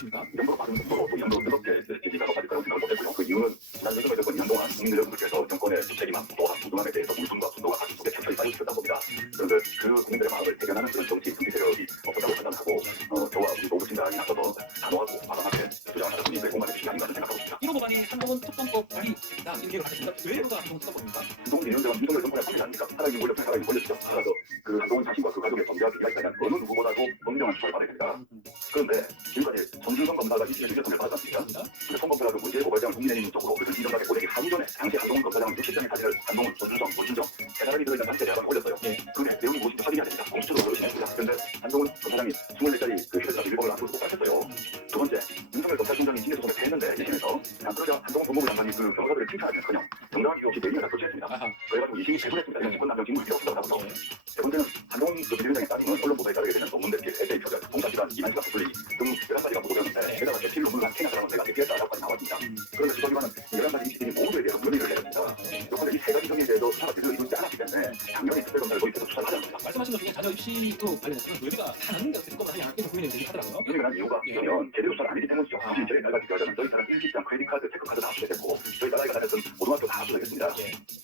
보십니까? 이 정도로 받은 정도로 이 정도로 뜨겁게 지지자가 빠질 거라고 생각을 못했고요. 그 이유는 지난 선거 정권 2년 동안 국민 여러분들께서 정권의 주책임함 또한 부동함에 대해서 물품과 분노가 가슴 속에 천천히 쌓여있었다 봅니다. 그런데 그 국민들의 마음을 대변하는 그런 정치 분기 세력이 없었다고 판단하고 저와 우리 노부신당이 나서서 단호하고 과감하게 주장을 하다 보니 공감해 주시지 아닌가 생각하고 있습니다. 1호 법안이 한동훈 특검법 발의다 이런 얘기를 하셨습니다. 왜 이거가 한동훈 특검법입니까? 한동훈 비대위원장은 윤석열 정권의 법이 아닙니까? 살아있는 권력들 살아있는 권력이죠. 따라서 그 한동훈 자신과 그 가족의 범죄와 비하에 대한 어느 누구보다도 엄정한 처벌을 받아야 됩니다. 그런데 지금까지 전준성 검사가 2심에서 유죄선을 받았지 않습니까? 근데 송 검사가 그 문제 고발장을 국민의힘 쪽으로 그 이정각에 보내기 하루 전에 당시 한동훈 검사장은 60장의 사진을 한동훈, 전준성, 권준정 세 사람이 들어있는 단체 대화방에 올렸어요. 그 내용이 무엇인지 확인해야 됩니다. 공식적으로 의심했습니다. 그런데 한동훈 검사장이 24짜리 그 휴대전화 일본을 앞으로 못 밝혔어요. 두 번째, 윤석열 검찰총장이 징계 소송을 패했는데 1심에서 그러자 한동훈 법무부 장관이 그 변호사들을 칭찬하기는 커녕 정당한 이유 없이 내용을 다 표시했습니다. 그래가지고 2심이 배분했습니다. 이런 직권남용 직무유기가 없다고 하고요. 세 번째는 한동훈 그 비대위원장의 따님은 언론 보도에 따르게 되면 논문 대필, 에세이 표절, 공사시간, 이만시간 부풀리기 등 11가지가 보도되었는데 게다가 대필 논문을 한 케냐 사람은 내가 대피했다라고까지 나왔습니다. 그런데 수사기관은 이 11가지 임시들이 모두에 대해서 문의를 내렸습니다. 그런데 이 세 가지 정의에 대해서 수사가 제대로 이루어지지 않았기 때문에 작년에 특별검사를 도입해서 수사를 하지 않습니다. 말씀하신 것 중에 자녀 입시도 관련해서는 의미가 다 나는 게 특검을 하냐 이렇게 국민의힘 얘기하더라고요. 의미가 난 이유가 있으면 제대로 수사를 안 했기 때문이죠. 굳이 저희 나라가 비교하자면 저희 나라는 일기장, 크레딧카드, 체크카드 다 압수됐고 저희 나라가 다녔던 고등학교 다 압수됐습니다.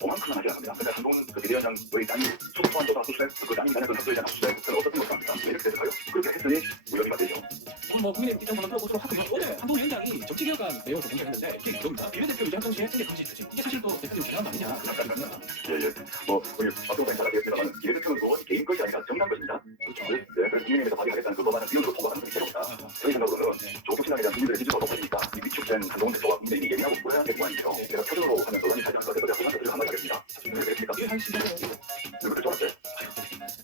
그만큼만 하지 않습니다. 근데 한동훈 그 비대위원장의 땅이 수도원 조사 압수수색, 그 땅이 다녔던 학교에 대한 압수수색, 그건 어떻게 못합니까? 이렇게 됐을까요? 그렇게 했더니 무혐의가 되죠. 오늘 뭐 국민의힘 입장 한번 들어보도록 하고요. 어제 한동훈 위원장이 정치개혁안 내용을 공개했는데 이게 이겁니다. 비례대표 유장 정시에 승계 금지 조치. 이게 사실 또 대표님 중요한 거 아니냐. 예. 뭐 우리 박동훈 잘 아시겠지만 비례대표는 그건 개인 것이 아니라 정당 것입니다. 그렇죠. 네, 그래서 국민의힘에서 발의하겠다는 그 법안을 위원으로 통과하는 것이 최고다. 저희 생각으로는 조국 신당에 대한 국민들의 지지가 높으니까 이 위축된 한동훈 대표와 국민의힘이 예민하고 불안한 게 그만이죠. 제가 표정으로 하면 논란이 되지 않을 것 같아서 제가 그만두기로 한마디 하겠습니다. 그렇습니까? 이게 한 시간 누구를 좋아하세요?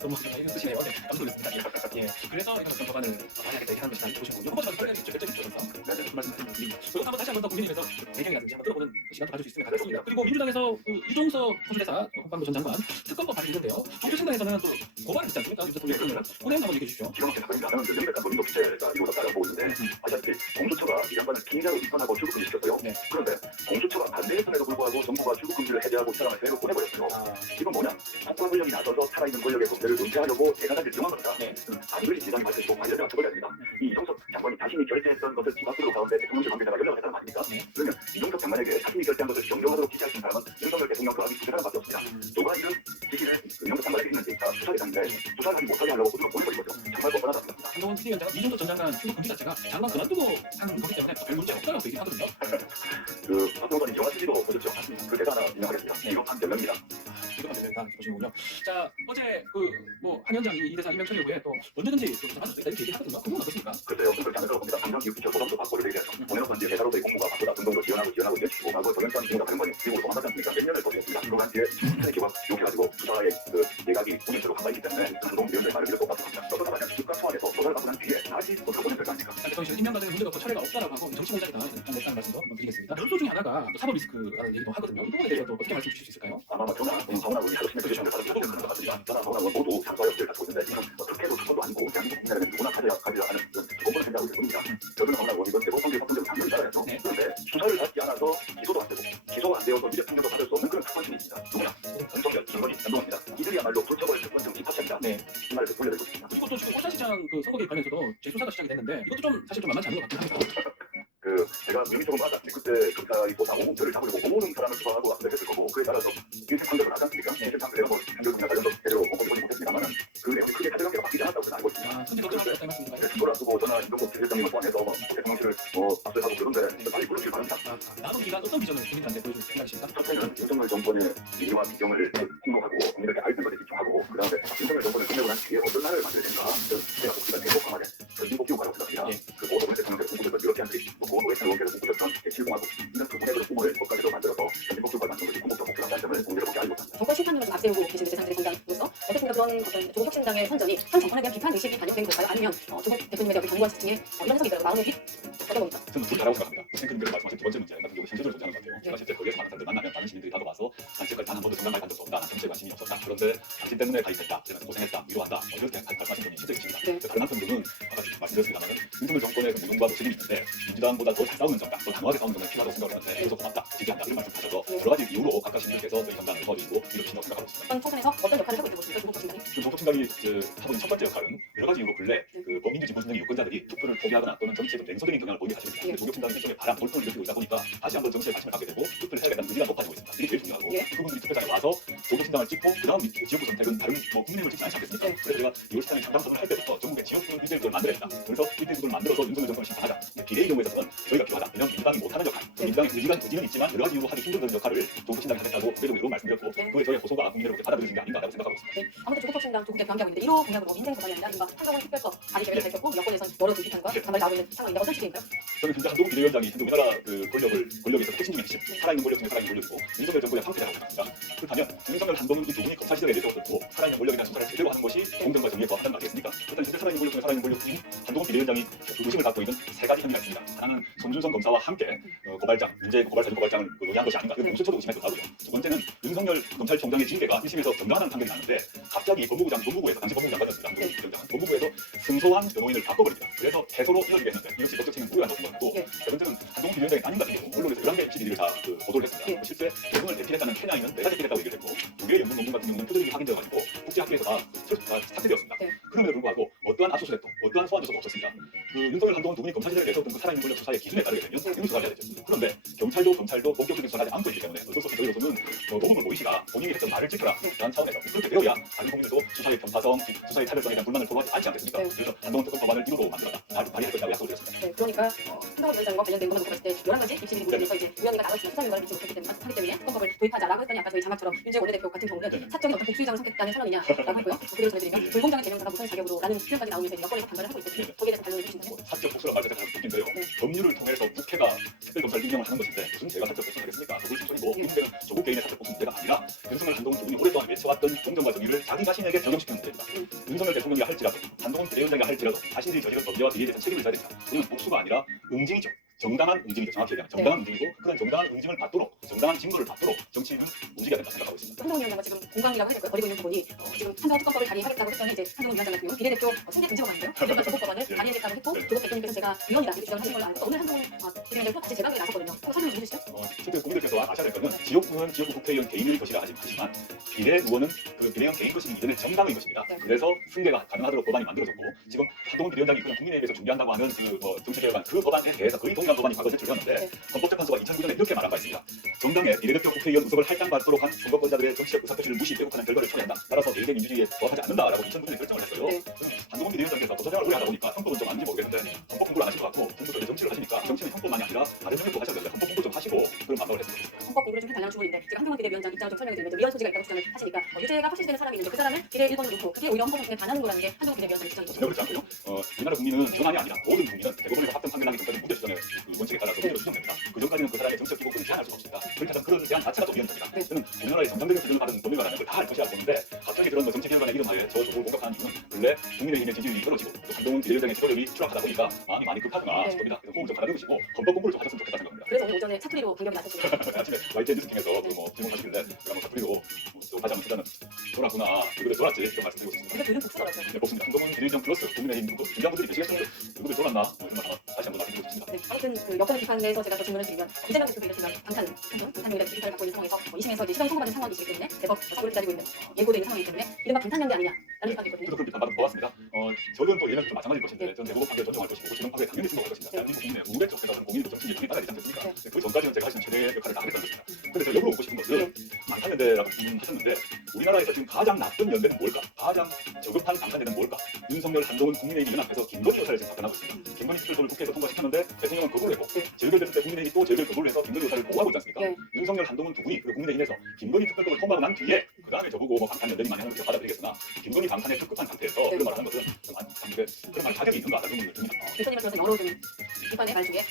너무 끝이네요. 네, 깜짝 놀랐습니다. 예. 그래서 이런 어떤 법안을 발의하겠다 이렇게 하는 것이 아닌지 보시고요. 한 번만 설명해 주시죠. 그 말씀 드립니다. 그리고 한번 다시 한번 더 국민의힘에서 배경이라든지 한번 들어보는 시간도 가질 수 있으면 가졌습니다. 그리고 민주당에서 그 이종석 건설대사 국방부 전 장관 특검법 발의인데요. 정부신당에서는 또 고발을 했지 않습니까? 그러면 그 내용 한번 얘기해 주시죠. 지금 생각합니다. 나는 그 명백한 범인도 기체가 이루어졌다고 보고 있는데 아시다시피 공수처가 이 장관을 킹자로 입건하고 출국 금지시켰어요. 그런데 공수처가 반대했음에도 불구하고 정부가 출국 금지를 해제하고 이 사람을 해외로 보내버렸어요. 이건 뭐냐? 국가 권력이 나서서 살아있는 권력의 범죄를 은폐하려고 대가가 결정한 겁니다. 반드시 지상이 밝혀지고 관련자가 처벌해야 됩니다. 이 이종석 장관이 자신이 결재했던 것을 기각으로 가운데 대통령실 관계자가 연락을 했다는 말입니까? 그러면 이종석 장관에게 자신이 결재한 것을 정정하도록 지시하신 사람은 윤석열 대통령 그 아기 두 사람밖에 없습니다. 누가 이런 지시를 이종석 장관에게 했는지 자 수사에 있는데 수사를 하지 못하게 하려고 모두가 보내버린 거죠. 정말 뻔뻔하다 생각합니다. 한동훈 비대위원장은 이종석 전 장관 출국 금지 자체가 장관 그만두고 한 거기 때문에 별 문제 없다고 얘기하거든요. 그 박정관이 영화 TV도 보셨죠? 그 대사 하나 인용하겠습니다. 비겁한 변명입니다. 비겁한 변명이다 보시는군요. 자 어제 그 뭐 한 위원장이 이 대사 임명 처리 후에 또 언제든지 또 수사받을 수 있다 이렇게 얘기하거든요. 그건 어떻습니까? 글쎄요, 그렇지 않을 것 같습니다. 당장 기업기초 보상도 받고를 얘기해서 보내놓고 이제 회사로서의 공부가 바쁘다, 운동도 지원하고 이어지고 과거 동영상 지원도 하는 거니 미국으로 도망가지 않습니까? 몇 년을 버텼습니다. 그간 뒤에 수차례 기각 요구해가지고 수사의 그 내각이 운영대로 가만히 있기 때문에 한동 위원장의 말을 믿을 수 없다고 합니다. 그러다 만약 기업과 소환해서 조사를 받고 난 뒤에 다시 또 보내될 거 아닙니까? 대통령실 임명 과정에 문제가 없고 철회가 없다라고 하고 정치 공작이다 이런 말씀도 한번 드리겠습니다. 변수 중에 하나가 또 사법 리스크라는 얘기도 하거든요. 이 부분에 대해서 또 어떻게 말씀 주실 수 있을까요? 아마 전화, 전화로 우리 열심히 그시험을 받은 그런 것 같습니다. 전화, 전화 모두 장사 역할을 갖고 있는데 이건 어떻게도 수법도 아니고 대한민국 국민들은 누구나 가져야 하는 그런 기본권을 생각하고 있는 겁니다. 저는 아무나 이건 대법원의 법정대로 당연히 따라야죠. 그런데 수사를 받지 않아서 기소도 안 되고 기소가 안 되어서 위력 판결도 받을 수 없는 그런 특권층이 있습니다. 누구나 윤석열, 김건희, 한동훈입니다. 이들이야말로 불처벌 특권층 집합체입니다. 이 말을 돌려드리고 있습니다. 그리고 또 지금 꽃사시장 그 선거 개입 관련해서도 재수사가 시작이 됐는데 이것도 좀 사실 좀 만만치 않은 것 같긴 합니다. 그 제가 민주적으로 말았지 그때 검사이 보다 5공표를 잡으려고 모으는 사람을 수사하고 압수했을 거고 그에 따라서 인생 판결을 하지 않습니까? 인생 판결 뭐 판결이나 관련도 제대로 공범이 못했습니다만은 그 내용이 크게 사실관계가 바뀌지 않았다고 저는 알고 있습니다. 현재 걱정하고 있다는 말씀인가요? 주소를 두고 전화 이동국 지회장님을 포함해서 대통령실을 압수하고 그런데 빨리 부르길 바랍니다. 남은 기간 어떤 비전을 국민들한테 보여줄 생각이십니까? 첫째는 윤석열 정권의 위기와 비경을 폭로하고 국민에게 알던 것에 집중하고 그 다음에 윤석열 정권을 끝내고 난 뒤에 어떤 나라를 만들어야 된가 제가 복지가 대폭함하게 전진복지 효과라고 생각합니다. 그 오토바이 대통령께서 꿈꾸셨던 유럽피안들이 고원 외창 원계에서 꿈꾸셨던 제7공화국 이런 두 분의 꿈을 법관에서 만들어서 전진복지 효과를 만든 것이 궁극적 목표라는 점을 공개롭게 알고 있습니다. 정권 심판론을 좀 앞세우고 계신 대상들의 정당으로서 어떻습니까? 그런 어떤 조국 혁신당의 선전이 현 정권에 대한 비판 의식이 반영된 걸까요? 아니면 조국 대표님에 대한 경고한 지층의 이런 해석이 있더라고요. 마음의 빛 어떤 겁니까? 저는 둘 다라고 생각합니다. 탱크님께서 말씀하신 두 번째 문제 같은 경우 현실적으로 존재하는 것 같아요. 제가 실제 거기에서 많은 사람들 만나면 많은 시민들이 다가와서 정치에 단 한 번도 생각할 적도 없다. 난 정치에 관심이 없었다. 그런데 당신 때문에 가입했다. 그러면서 고생했다. 위로한다. 이렇게 말씀하신 분이 실제 계십니다. 네. 다른 한편으로는 아까 말씀드렸습니다만 윤석열 정권의 무용과 노책임이 있는데 민주당보다 더 잘 싸우는 정당, 더 단호하게 싸우는 정당이 필요하다고 생각을 하는데 그래서 고맙다. 지지한다. 이런 말씀하셔서 여러 가지 이유로 각각 시민들께서 저희 정당을 도와주시고 이루어주신다고 생각하고 있습니다. 이번 총선에서 어떤 역할을 하고 있는 것입니까? 조국혁신당이? 조국신당이 하고 있는 첫 번째 역할은 여러 가지 이유로 근래 그 범민주 진보진영의 유권자들이 투표를 포기하거나 또는 정치에 좀 냉소적인 경향을 보이는 사실입니다. 예. 조국신당이 일종의 바람, 돌풍을 일으키고 있다 보니까 다시 한번 정치에 관심을 갖게 되고 투표를 해야겠다는 의지가 높아지고 있습니다. 이게 제일 중요하고 예. 그분들이 투표장에 와서 조국신당을 찍고 그 다음 지역구 선택은 다른 국민의힘을 찍지 않지 않겠습니까? 예. 그래서 제가 2월 14일 상당선을 할 때부터 전국의 지역구 1대1구를 만들어야겠다. 그래서 1대1구를 만들어서 윤석열 정권을 심판하자. 비례의 경우에 있어서는 저희가 필요하다. 왜냐하면 민주당이 못하는 역할, 예. 민주당의 의지는 있지만 여러 가지 이유로 하기 힘든 그런 역할을 조국신당이 하겠다고 구체적으로 말씀드렸고 예. 그게 저의 고소가 국민들에게 받아들여진 게 아닌가라고 생각하고 있습니다. 네. 아무튼 조국혁신당 조국대 경기하고 있는데 1호 공약으로 인생 보상이 아니라 이른바 한동훈 특별법 발의 계획을 밝혔고 여권에선 여러 비판과 반발이 나오고 있는 상황인데 어떤 취지인가요? 저는 현재 한동훈 비대위원장이 현재 우리나라 그 권력에서 핵심 중인 핵심, 살아있는 권력 중에 살아있는 권력이고 윤석열 정부의 황폐라고 생각합니다. 그렇다면 윤석열, 한동훈 이 두 분이 검찰 시절에 내세웠고 살아있는 권력에 대한 수사를 제대로 하는 것이 공정과 정의에 부합한다는 거 아니겠습니까? 일단 현재 살아있는 권력 중에 살아있는 권력인 한동훈 비대위원장이 의심을 갖고 있는 세 가지 혐의가 있습니다. 하나는 손준성 검사와 함께 고발장, 문제의 사주 고발장을 논의한 것이 아닌가. 이건 공수처도 의심해도 하고요. 두 번째는 윤석열 검찰총장의 징계가 1심에서 정당한 판결이 나는데 갑자기 법무부에서 당시 법무부 장관이었습니다. 한동훈 비대위원장은 법무부에서 승소한 변호인을 바꿔버립니다. 그래서 패소로 이어지게 했는데 이것이 법적 책임 무효한 것인 것이고 예. 세 번째는 한동훈 비대위원장이 아닌 같은 경우 언론에서 11개 일치일을 다 보도를 했습니다. 예. 실제 대부분을 대필했다는 최냐이는 내가 대필했다고 얘기를 했고 두 개의 연문 논문 같은 경우는 표절이 확인되어가지고 국제학회에서 다 삭제되었습니다. 예. 그럼에도 불구하고 어떠한 압수수색도 어떠한 소환 조사도 없었습니다. 그 윤석열, 한동훈 두 분이 검찰 시절에 내세웠던 그 살아있는 권력 수사의 기준에 따르게 되면 이미 수사를 해야 되죠. 그런데 경찰도 본격적인 수사를 하지 않고 있기 때문에 어쩔 수 없이 저희로서는 노동을 모이시가 본인이 했던 말을 지켜라 라는 차원에서 그렇게 되어야 다른 국민들도 수사의 편파성, 수사의 차별성에 대한 불만을 토로하지 않지 않겠습니까? 네. 그래서 한동훈 특검 법안을 이루고 만들어라 발의할 것이라고 약속을 드렸습니다. 네. 그러니까 한동훈 위원장과 관련된 것만 놓고 봤을 때 11가지 입시비리 문제에서 이제 위원회가 나왔지만 수사 결과를 믿지 못했기 때문에 특검법을 도입하자라고 했더니 아까 저희 자막처럼 윤재원 원내대표 같은 경우는 네. 사적인 어떤 복수의장을 선택했다는 선언이냐라고 했고요. 그대로 전해드리면 불공정한 대명사가 무슨 자격으로라는 표현까지 나오면서 여권에서 반발을 하고 있거든요. 거기에 대해서 반론을 해주신다면? 사적 복수란 말 자체가 웃긴데요. 네. 법률을 통해서 국회가 특별검사를 임명을 하는 것인데 무슨 제가 사적 복수를 하겠습니까? 그걸 소리고 이 문제는 조국 개인의 사적 복수 문제가 아니라 윤석열, 한동훈 두 분이 오랫동안 외쳐왔던 공정과 정의를 자기 자신에게 적용시키는 문제입니다. 윤석열 대통령이 할지라도 한동훈 비대위원장이 할지라도 자신들이 저지른 범죄와 비리에 대해서 책임을 져야 됩니다. 이건 복수가 아니라 응징이죠. 정당한 응징이죠. 정확히 얘기하면 정당한 응징이고 그런 정당한 응징을 받도록 정당한 증거를 받도록 정치인은 움직여야 된다 생각하고 있습니다. 한동훈 위원장과 지금 공강이라고 해야 될까요? 벌이고 있는 부분이 지금 한동훈 특검법을 발의하겠다고 했더니 이제 한동훈 위원장 같은 경우 비례대표 승계 금지가 많은데요. 그러니까 조국 법안을 발의하겠다고 했고 조국 대표님께서 제가 위원이다 이렇게 주장을 하신 걸로 알고 오늘 한동훈 비대위원장도 다시 재방에 나섰거든요. 그거 설명 좀 해주시죠. 실제 국민들께서 아셔야 될 것은 지역구는 지역구 국회의원 개인의 것이라 하지만 비례 의원은 그 비례의원 개인 것이기 이전에 정당의 것입니다. 네. 그래서 승계가 가능하도록 법안이 만들어졌고 지금 한동훈 비대위원장이 그냥 국민의힘에서 준비한다고 하는 그 정치개혁안 그 법안에 대해서 거의 동일한 법안이 과거 제출되었는데 네. 헌법재판소가 2009년에 이렇게 말한 바 있습니다. 정당의 비례대표 국회의원 의석을 할당받도록 한 선거권자들의 정치적 의사표시를 무시 왜곡하는 결과를 초래한다. 따라서 개인의 민주주의에 부합하지 않는다라고 2009년에 결정을 했어요. 네. 한동훈 비대위원장께서 도서생활을 오래 하다 보니까 헌법은 좀 아닌지 모르겠는데 헌법 공부를 안 하신 것 같고 전부터 정치를 하시니까 정치는 헌법만이 아니라 다른 영역도 하셔야 되는데 헌법 공부 좀 하시고 그런 반박을 했습니다. 헌법 공부를 좀 해달라는 주문인데 제가 한동훈 비대위원장 입장을 좀 설명해 드리면 위헌 소지가 있다고 주장을 하시니까 유죄가 확실시되는 사람이 있는데 그 사람을 비례 1번으로 놓고 그게 오히려 헌법 공부에 반하는 거라는 게 한동훈 비대위원장 입장이거든요. 전혀 그렇지 않고요. 우리나라 국민은 전환이 아니라 모든 국민은 대법원에서 확정 판결나기 전까지 무죄 추정의 그 원칙에 따라 법률로 추정됩니다. 그 전까지는 그 사람의 정치적 기복을 제한할 수가 없습니다. 그렇게 해서 그런 제한 자체가 또 위헌입니다. 네. 저는 우리나라의 정상적인 수준을 받은 법률가라는 걸 다 알 것이야 보는데 갑자기 그런 정치 개혁안의 이름하에 저 조국을 공격하는 이유는 근래 국민의힘의 지지율이 떨어지고 또 한동훈 비대위원장의 지도력이 추락하다 보니까 마음이 많이 급하구나 네. 싶습니다. 그래서 호흡을 좀 가다듬으시고 헌법 공부를 좀 하셨으면 좋겠다 생각합니다. 그래서 오늘 오전에 사투리로 반격이 나섰어요. 아침에 YTN 뉴스팅에서 질문하시길래 제가 사투리로 또 다시 한번 쓰자면 졸았구나 그래 졸았지 이런 말씀드리고 싶습니다. 근데 둘은 복수더라고요. 네, possibly 한동훈 비대위원장 플러스 국민의힘 중요한 분들이 계시겠습니다. 누구를 졸았나 이런 말 다시 한번 말씀드리고 싶습니다. 네, 아무튼 그 여권의 비판에서 제가 더 질문을 드리면 이재명 대표도 이렇지만 방탄용이라는 비판을 갖고 있는 상황에서 2심에서 이제 시간 선고받은 상황이기 때문에 대법 사고를 기다리고 있는 예고되어 있는 상황이기 때문에 이른바 방탄연대 아니냐라는 비판이 있거든요. 저도 그런 비판받은 것 같습니다. 저는 또 얘는 좀 마찬가지일 것인데 저는 대법원 판결 존중할 것이고 지명 판결 당연히 승복할 것입니다. 네. 대한민국 국민의 우회적 생각은 공인의 정치인이 당연히 따라야 되지 않겠습니까? 네. 그 전까지는 제가 할 수 있는 최대의 역할을 다 하겠다는 것입니다. 그런데 제가 역으로 묻고 싶은 것은 방탄연대라고 질문하셨는데 우리나라에서 지금 가장 나쁜 연대는 뭘까? 가장 저급한 방탄연대는 뭘까? 윤석열, 한동훈, 국민의힘 연합해서 김건희 여사를 지금 박근하고 있습니다. 김건희 특별법을 국회에서 통과시켰는데 대통령은 거부를 했고 재결됐을 때 국민의힘이 또 재결 거부를 해서 김건희 여사를 보호하고 있지 않습니까? 네. 윤석열, 한동훈 두 분이 그리고 국민의힘에서 김건희 특별법을 통과하고 난 뒤에 그 다음에 저보고 뭐 방탄연대니 많이 하는 걸 받아들이겠으나 김건희 방탄의 급급한 상태에서 네. 그런 말을 하는 것은 그런 말 자격이 있는가 라는 의문을 듭니다. 대표님을 들어서 여러 좀 비판의 말 중에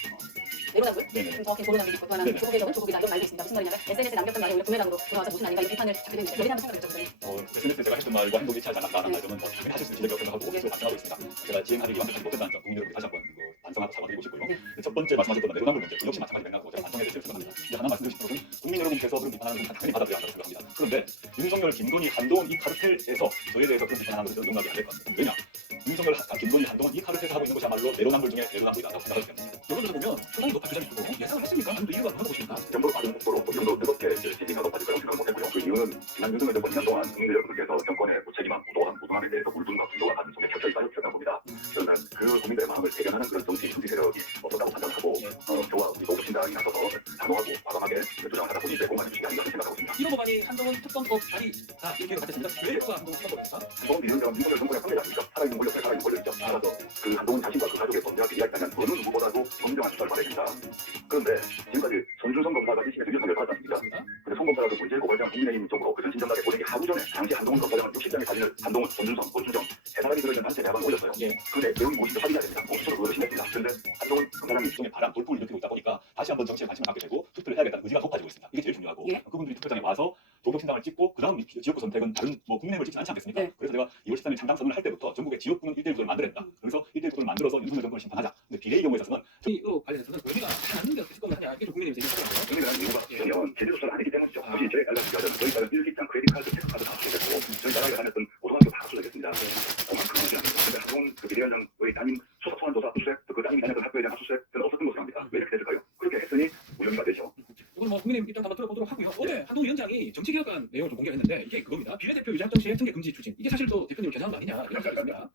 내로남불, 네네. 좀 정확히 도로남불이 있고 또 하나는 네네. 조국의 적은 조국이다 이런 말도 있습니다. 무슨 말이냐면 SNS에 남겼던 말이 오히려 부메랑으로 돌아와서 무슨 아닌가 이 비판을 잡게 되는데 여기에 한번 생각을 해보셨어요. SNS에 제가 했던 말과 행동이 잘 안 맞다는 말 저는 당연히 하실 수 있는 지적이 없다고 하고 계속 반성하고 있습니다. 제가 지행하기 완벽하지 못했다는 점 국민들에게 다시 한번 반성을 잡아드리고 싶고요. 네. 첫 번째 말씀하셨던 내로남불 문제, 역시 마찬가지 맥락으로 제가 반성해야 될 생각합니다. 이제 하나 말씀드리고 싶은 것은 국민 여러분께서 그런 비판하는 것은 당연히 받아들여야 한다고 생각합니다. 그런데 윤석열, 김건희, 한동훈 이 카르텔에서 저에 대해서 그런 비판하는 것은 용납이 안 될 것 같습니다. 왜냐? 윤석열, 김건희, 한동훈 이 카르텔에서 하고 있는 것이야말로 내로남불 중에 내로남불이라고 생각하기 때문입니다. 여론조사 보면 상당히 높은 주장이 있고 예상을 했습니까? 아니면 또 이유가 하고 보십니까? 정부로 받은 속도로 이 정도 뜨겁게 지지가 높아질 거라고 생각 못했고요. 그 이유는 지난 윤석열 정권 2년 동안 국민들 여러분께서 정권의 무책임함, 무도함에 대해서 물분과 분노가 가슴 속에 켜져 있다고 봅니다. 저는 그 국민들의 마음을 대변하는 그런 정치 투기 세력이 없었다고 판단하고 저와 우리 노부신당이 나서서 단호하고 과감하게 주장을 하다 보니 이제 공간이 주시가 아닌가 생각하고 있습니다. 1호 법안이 한동훈 특검법 발의다 이렇게 같았습니다. 왜 누가 한동훈 특검법입니까? 한동훈 비대위원장은 윤석열 정권의 판례자입니까? 살아있는 권력들, 살아있는 권력이죠. 따라서 그 한동훈 자신과 그 가족의 범죄가 이야기하면 어느 누구보다도 정정한 수사를 받아야 됩니다. 그런데 지금까지 전준성 검사가 1심에서 유죄를 받았지 않습니까? 근데 송 검사가 그 문제를 고발장 국민의힘 쪽으로 그 전신전략에 보내기 하루 전에 당시 한동훈 검사장은 60장의 사진을 한동훈, 전준성, 권순정 세 사람이 들어있는 단체 대화방에 올렸어요. 예. 근데 내용이 무엇인지 확인해야 됩니다. 공수처로 그걸 심했습니다. 그런데 한동훈 검사장이 일종의 바람, 돌풍을 일으키고 있다 보니까 다시 한번 정치에 관심을 갖게 되고 투표를 해야겠다는 의지가 높아지고 있습니다. 이게 제일 중요하고 예. 그분들이 투표장에 와서 조경신당을 찍고 그 다음 지역구 선택은 다른 국민의힘을 찍지 않지 않겠습니까? 네. 그래서 제가 2월 13일 창당 선언을 할 때부터 전국의 지역구는 1대1 구도를 만들어냈다. 그래서 1대1 구도를 만들어서 윤석열 정권을 심판하자. 근데 비례의 경우에 있어서는 이로 관련해서는 의미가 않는데 어떻게 특검을 하냐 이게 좀 국민의힘에서 얘기하더라고요. 정리를 한 이유가 있으면 제대로 수사를 안 했기 때문이죠. 혹시 저희 알려주자면 저희 딸은 일기장, 크레딧 카드, 체크카드 다 수수했고 저희 나라에 다녔던 고등학교 다 수수했습니다. 그만큼 하지 않습니다. 근데 한동훈 그 비대위원장의 담임 수사 소환조사 수수했, 그 담임이 다녔던 학교에 대한 수수했은 없었던 것으로 합니다. 왜 이렇게 됐을까요? 그렇게 했으니 무혐의가 되죠. 이건 뭐 국민의힘 입장 한번 들어보도록 하고요. 어제 한동훈 위원장이 정치개혁안 내용을 좀 공개했는데 이게 그겁니다. 비례대표 유죄 확정 시에 승계 금지 추진. 이게 사실 또 대표님을 겨냥한 거 아니냐 이런 생각이 있습니다.